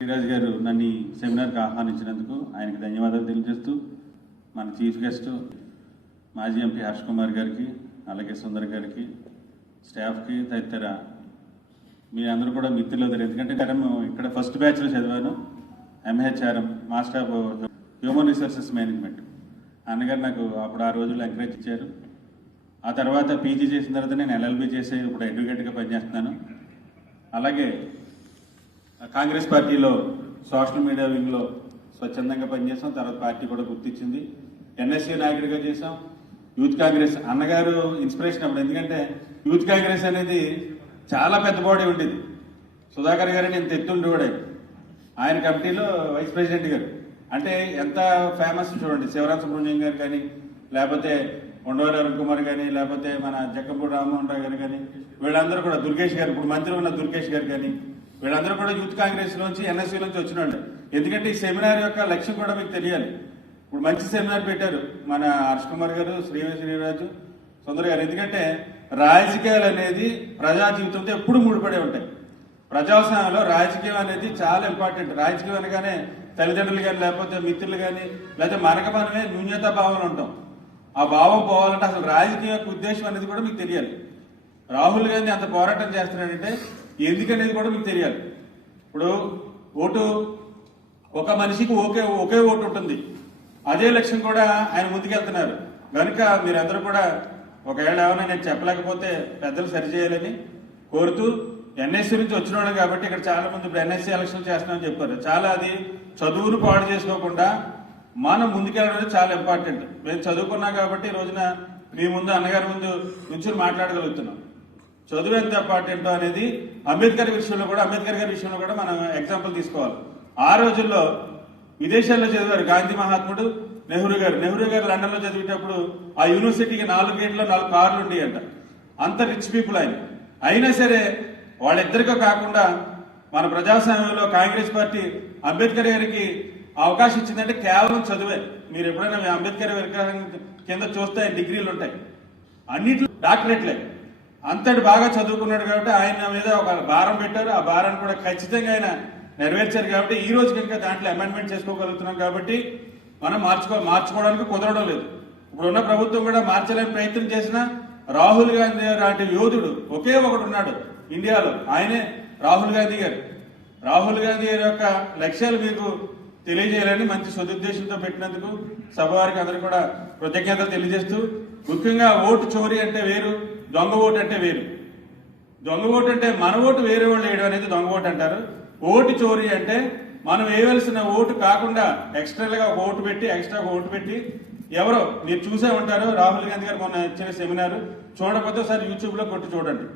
శ్రీరాజ్ గారు నన్ను ఈ సెమినార్కి ఆహ్వానించినందుకు ఆయనకి ధన్యవాదాలు తెలియజేస్తూ మన చీఫ్ గెస్ట్ మాజీ ఎంపీ హర్ష్ కుమార్ గారికి అలాగే సుందర్ గారికి స్టాఫ్కి తదితర మీ అందరూ కూడా మిత్రులు అవుతారు ఎందుకంటే నేను ఇక్కడ ఫస్ట్ బ్యాచ్లో చదివాను. MHRM master of human resources management అన్నగారు నాకు అప్పుడు ఆ రోజుల్లో ఎంకరేజ్ ఇచ్చారు. ఆ తర్వాత పీజీ చేసిన తర్వాత నేను ఎల్ఎల్బి చేసి ఇప్పుడు అడ్వకేట్గా పనిచేస్తున్నాను. అలాగే కాంగ్రెస్ పార్టీలో సోషల్ మీడియా వింగ్లో స్వచ్ఛందంగా పనిచేసాం. తర్వాత పార్టీ కూడా గుర్తించింది ఎన్ఎస్సీ నాయకుడిగా చేసాం యూత్ కాంగ్రెస్ అన్నగారు ఇన్స్పిరేషన్ అప్పుడు. ఎందుకంటే యూత్ కాంగ్రెస్ అనేది చాలా పెద్ద బాడీ ఉండేది. సుధాకర్ గారు నేను తెత్తుండేవాడే ఆయన కమిటీలో వైస్ ప్రెసిడెంట్ గారు. అంటే ఎంత ఫేమస్ చూడండి. శివరాజ్ సుబ్రహ్మణ్యం గారు కానీ లేకపోతే ఉండవల్లి అరుణ్ కుమార్ కానీ లేకపోతే మన జక్కంపూడి రామ్మోహన్ రావు గారు కానీ వీళ్ళందరూ కూడా దుర్గేష్ గారు ఇప్పుడు మంత్రి ఉన్న దుర్గేష్ గారు కానీ వీళ్ళందరూ కూడా యూత్ కాంగ్రెస్ నుంచి ఎన్ఎస్సీ నుంచి వచ్చిన వాళ్ళు ఎందుకంటే ఈ సెమినార్ యొక్క లక్ష్యం కూడా మీకు తెలియాలి. ఇప్పుడు మంచి సెమినార్ పెట్టారు మన హర్ష్ కుమార్ గారు శ్రీ శ్రీరాజు సుందర్ గారు. ఎందుకంటే రాజకీయాలు అనేది ప్రజా జీవితంతో ఎప్పుడు ముడిపడి ఉంటాయి. ప్రజాస్వామ్యంలో రాజకీయం అనేది చాలా ఇంపార్టెంట్ రాజకీయం అనగానే తల్లిదండ్రులు కానీ లేకపోతే మిత్రులు కానీ లేకపోతే మనకు మనమే న్యూన్యతా భావన ఉంటాం. ఆ భావం పోవాలంటే అసలు రాజకీయ యొక్క ఉద్దేశం అనేది కూడా మీకు తెలియాలి. రాహుల్ గాంధీ అంత పోరాటం చేస్తున్నాడంటే ఎందుకనేది కూడా మీకు తెలియాలి. ఇప్పుడు ఓటు ఒక మనిషికి ఒకే ఒకే ఓటు ఉంటుంది. అదే లక్ష్యం కూడా ఆయన ముందుకెళ్తున్నారు. కనుక మీరందరూ కూడా ఒకవేళ ఏమైనా నేను చెప్పలేకపోతే పెద్దలు సరిచేయాలని కోరుతూ ఎన్ఎస్సీ నుంచి వచ్చిన వాళ్ళు కాబట్టి ఇక్కడ చాలా మంది ఇప్పుడు ఎన్ఎస్సీ ఎలక్షన్ చేస్తున్నామని చెప్పారు చాలా అది చదువును పాడు చేసుకోకుండా మనం ముందుకెళ్ళడం చాలా ఇంపార్టెంట్. మేము చదువుకున్నాం కాబట్టి ఈ రోజున మీ ముందు అన్నగారి ముందు నుంచి మాట్లాడగలుగుతున్నాం. చదువు ఎంత ఇంపార్టెంట్ అనేది అంబేద్కర్ విషయంలో కూడా అంబేద్కర్ గారి విషయంలో కూడా మనం ఎగ్జాంపుల్ తీసుకోవాలి. ఆ రోజుల్లో విదేశాల్లో చదివారు గాంధీ మహాత్ముడు నెహ్రూ గారు. నెహ్రూ గారు లండన్లో చదివేటప్పుడు ఆ యూనివర్సిటీకి నాలుగు గేట్లో నాలుగు కార్లు ఉండేయంట. అంత రిచ్ పీపుల్ ఆయన. అయినా సరే వాళ్ళిద్దరికీ కాకుండా మన ప్రజాస్వామ్యంలో కాంగ్రెస్ పార్టీ అంబేద్కర్ గారికి అవకాశం ఇచ్చిందంటే కేవలం చదువే. మీరు ఎప్పుడైనా అంబేద్కర్ విగ్రహం కింద చూస్తే డిగ్రీలు ఉంటాయి. అన్నిట్లో డాక్టరేట్లే అంతటి బాగా చదువుకున్నాడు కాబట్టి ఆయన మీద ఒక భారం పెట్టారు. ఆ భారాన్ని కూడా ఖచ్చితంగా ఆయన నెరవేర్చారు కాబట్టి ఈ రోజు కనుక దాంట్లో అమెండ్మెంట్ చేసుకోగలుగుతున్నాం కాబట్టి మనం మార్చుకో మార్చుకోవడానికి కుదరడం లేదు. ఇప్పుడు ఉన్న ప్రభుత్వం కూడా మార్చలేని ప్రయత్నం చేసినా రాహుల్ గాంధీ లాంటి యోధుడు ఒకే ఒకడు ఉన్నాడు ఇండియాలో. ఆయనే రాహుల్ గాంధీ గారు. రాహుల్ గాంధీ గారి యొక్క లక్ష్యాలు మీకు తెలియజేయాలని మంచి సదుద్దేశంతో పెట్టినందుకు సభ వారికి అందరూ కూడా కృతజ్ఞతలు తెలియజేస్తూ ముఖ్యంగా ఓటు చోరీ అంటే వేరు దొంగ ఓటు అంటే వేరు. దొంగ ఓటు అంటే మన ఓటు వేరే వాళ్ళు వేయడం అనేది దొంగ ఓటు అంటారు. ఓటు చోరీ అంటే మనం వేయవలసిన ఓటు కాకుండా ఎక్స్ట్రాగా ఒక ఓటు పెట్టి ఎక్స్ట్రా ఓటు పెట్టి ఎవరో మీరు చూసే ఉంటారు. రాహుల్ గాంధీ గారు మొన్న ఇచ్చిన సెమినార్ చూడకపోతే ఒకసారి యూట్యూబ్లో కొట్టి చూడండి.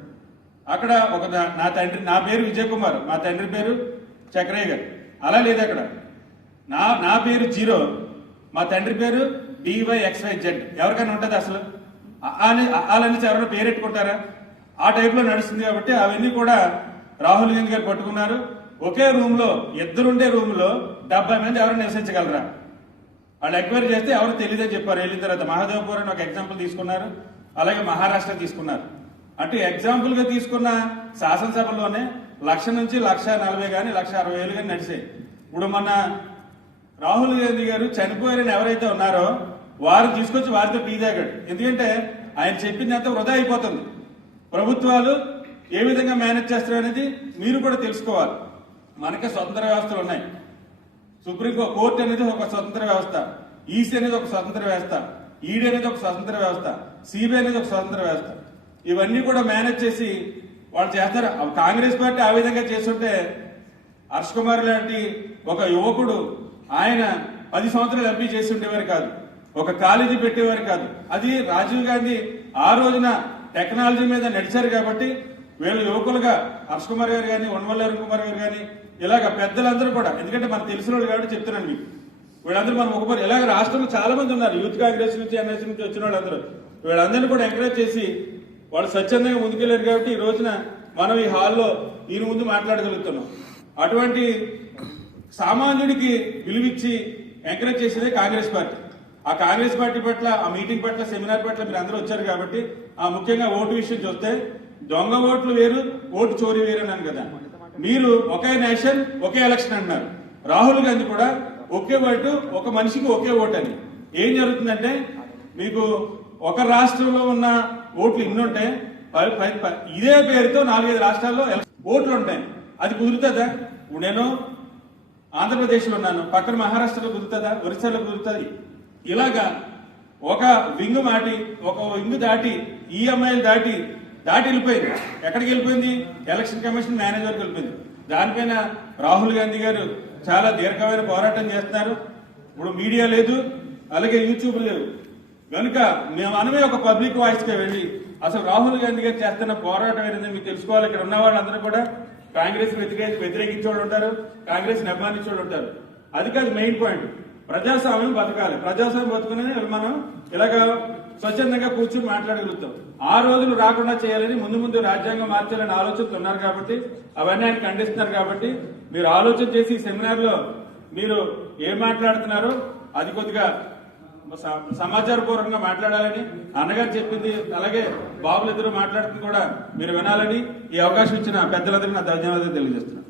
అక్కడ ఒక నా తండ్రి నా పేరు విజయ్ కుమార్. మా తండ్రి పేరు చక్రయ్య గారు. అలా లేదు అక్కడ. నా నా పేరు జీరో. మా తండ్రి పేరు డివై ఎక్స్వై జెడ్ ఎవరికైనా ఉంటుంది అసలు? అని వాళ్ళని ఎవరైనా పేరెట్టుకుంటారా? ఆ టైప్లో నడుస్తుంది కాబట్టి అవన్నీ కూడా రాహుల్ గాంధీ గారు పట్టుకున్నారు. ఒకే రూమ్లో ఇద్దరుండే రూమ్లో డెబ్బై మంది ఎవరు నివసించగలరా? వాళ్ళు ఎంక్వైరీ చేస్తే ఎవరు తెలియదని చెప్పారు. వెళ్ళిన తర్వాత మహాదేవ్పూర్ అని ఒక ఎగ్జాంపుల్ తీసుకున్నారు. అలాగే మహారాష్ట్ర తీసుకున్నారు. అంటే ఎగ్జాంపుల్గా తీసుకున్న శాసనసభలోనే లక్ష నుంచి లక్ష నలభై కానీ లక్ష అరవై వేలు కానీ నడిచాయి. ఇప్పుడు మొన్న రాహుల్ గాంధీ గారు చనిపోయారని ఎవరైతే ఉన్నారో వారు తీసుకొచ్చి వారితో టీ తాగాడు. ఎందుకంటే ఆయన చెప్పిందంతా వృధా అయిపోతుంది. ప్రభుత్వాలు ఏ విధంగా మేనేజ్ చేస్తారు అనేది మీరు కూడా తెలుసుకోవాలి. మనకే స్వతంత్ర వ్యవస్థలు ఉన్నాయి. సుప్రీం కోర్టు అనేది ఒక స్వతంత్ర వ్యవస్థ. ఈసీ అనేది ఒక స్వతంత్ర వ్యవస్థ. ఈడీ అనేది ఒక స్వతంత్ర వ్యవస్థ. సిబిఐ అనేది ఒక స్వతంత్ర వ్యవస్థ. ఇవన్నీ కూడా మేనేజ్ చేసి వాళ్ళు చేస్తారు. కాంగ్రెస్ పార్టీ ఆ విధంగా చేస్తుంటే హర్ష్ కుమార్ లాంటి ఒక యువకుడు ఆయన పది సంవత్సరాలు ఎంపీ చేసి ఉండేవారు కాదు. ఒక కాలేజీ పెట్టేవారు కాదు. అది రాజీవ్ గాంధీ ఆ రోజున టెక్నాలజీ మీద నడిచారు కాబట్టి వీళ్ళు యువకులుగా హర్ష్ కుమార్ గారు కానీ ఉండవల్లి కుమార్ గారు కానీ ఇలాగ పెద్దలందరూ కూడా ఎందుకంటే మనకు తెలిసిన వాళ్ళు కాబట్టి చెప్తున్నాను మీకు. వీళ్ళందరూ మనం ఒకసారి ఇలాగ రాష్ట్రంలో చాలా మంది ఉన్నారు. యూత్ కాంగ్రెస్ నుంచి ఎన్ఎస్ నుంచి వచ్చిన వాళ్ళందరూ. వీళ్ళందరినీ కూడా ఎంకరేజ్ చేసి వాళ్ళు స్వచ్ఛందంగా ముందుకెళ్ళారు కాబట్టి ఈ రోజున మనం ఈ హాల్లో దీని ముందు మాట్లాడగలుగుతున్నాం. అటువంటి సామాన్యుడికి విలువిచ్చి ఎంకరేజ్ చేసేదే కాంగ్రెస్ పార్టీ. ఆ కాంగ్రెస్ పార్టీ పట్ల ఆ మీటింగ్ పట్ల సెమినార్ పట్ల మీరు అందరూ వచ్చారు కాబట్టి ఆ ముఖ్యంగా ఓటు విషయం చూస్తే దొంగ ఓట్లు వేరు ఓటు చోరీ వేరు అన్నాను కదా. మీరు ఒకే నేషన్ ఒకే ఎలక్షన్ అంటున్నారు రాహుల్ గాంధీ కూడా ఒకే ఓటు ఒక మనిషికి ఒకే ఓటు అని. ఏం జరుగుతుందంటే మీకు ఒక రాష్ట్రంలో ఉన్న ఓట్లు ఇన్ని ఉంటాయి ఇదే పేరుతో నాలుగైదు రాష్ట్రాల్లో ఓట్లు ఉంటాయి. అది కుదురుతుందా? ఇప్పుడు నేను ఆంధ్రప్రదేశ్లో ఉన్నాను. పక్కన మహారాష్ట్రలో కుదురుతుందా? ఒరిస్సాలో కుదురుతుంది. ఇలాగా ఒక వింగ్ మాటి ఒక వింగ్ దాటి ఈఎంఐలు దాటి దాటి వెళ్ళిపోయింది. ఎక్కడికి వెళ్ళిపోయింది? ఎలక్షన్ కమిషన్ మేనేజర్కి వెళ్ళిపోయింది. దానిపైన రాహుల్ గాంధీ గారు చాలా దీర్ఘమైన పోరాటం చేస్తున్నారు. ఇప్పుడు మీడియా లేదు అలాగే యూట్యూబ్ లేవు. కనుక మేము అనమే ఒక పబ్లిక్ వాయిస్గా వెళ్ళి అసలు రాహుల్ గాంధీ గారు చేస్తున్న పోరాటం ఏంటంటే మీకు తెలుసుకోవాలి. ఇక్కడ ఉన్న వాళ్ళందరూ కూడా కాంగ్రెస్ వ్యతిరేక వ్యతిరేకించేవాడు ఉంటారు కాంగ్రెస్ అభిమానించేవాడు ఉంటారు. అది కాదు మెయిన్ పాయింట్. ప్రజాస్వామ్యం బతకాలి. ప్రజాస్వామ్యం బతుకునే మనం ఇలాగ స్వచ్ఛందంగా కూర్చుని మాట్లాడగలుగుతాం. ఆ రోజులు రాకుండా చేయాలని ముందు ముందు రాజ్యాంగం మార్చాలని ఆలోచనలు ఉన్నారు కాబట్టి అవన్నీ ఆయన ఖండిస్తున్నారు కాబట్టి మీరు ఆలోచన చేసి సెమినార్లో మీరు ఏం మాట్లాడుతున్నారో అది కొద్దిగా స- సమాచారపూర్వకంగా మాట్లాడాలని అన్నగారు చెప్పింది అలాగే బాబులు ఇద్దరు మాట్లాడుతుంది కూడా మీరు వినాలని ఈ అవకాశం ఇచ్చిన పెద్దలందరికీ నా ధన్యవాదాలు తెలియజేస్తున్నాను.